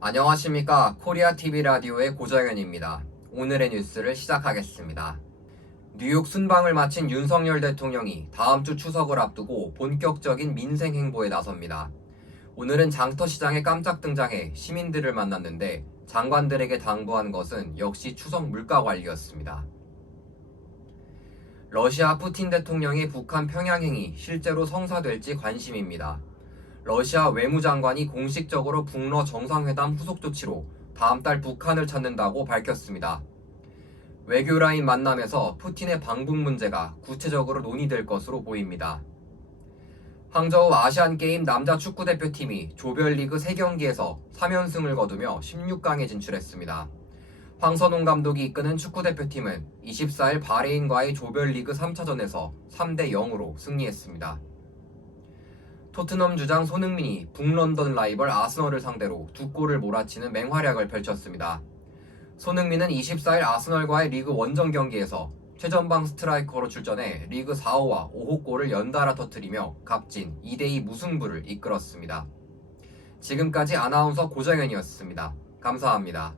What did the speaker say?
안녕하십니까. 코리아 TV 라디오의 고정현입니다. 오늘의 뉴스를 시작하겠습니다. 뉴욕 순방을 마친 윤석열 대통령이 다음 주 추석을 앞두고 본격적인 민생 행보에 나섭니다. 오늘은 장터 시장에 깜짝 등장해 시민들을 만났는데 장관들에게 당부한 것은 역시 추석 물가 관리였습니다. 러시아 푸틴 대통령의 북한 평양행이 실제로 성사될지 관심입니다. 러시아 외무장관이 공식적으로 북러 정상회담 후속 조치로 다음 달 북한을 찾는다고 밝혔습니다. 외교라인 만남에서 푸틴의 방북 문제가 구체적으로 논의될 것으로 보입니다. 항저우 아시안게임 남자 축구대표팀이 조별리그 3경기에서 3연승을 거두며 16강에 진출했습니다. 황선홍 감독이 이끄는 축구대표팀은 24일 바레인과의 조별리그 3차전에서 3대 0으로 승리했습니다. 토트넘 주장 손흥민이 북런던 라이벌 아스널을 상대로 두 골을 몰아치는 맹활약을 펼쳤습니다. 손흥민은 24일 아스널과의 리그 원정 경기에서 최전방 스트라이커로 출전해 리그 4호와 5호 골을 연달아 터뜨리며 값진 2대2 무승부를 이끌었습니다. 지금까지 아나운서 고정현이었습니다. 감사합니다.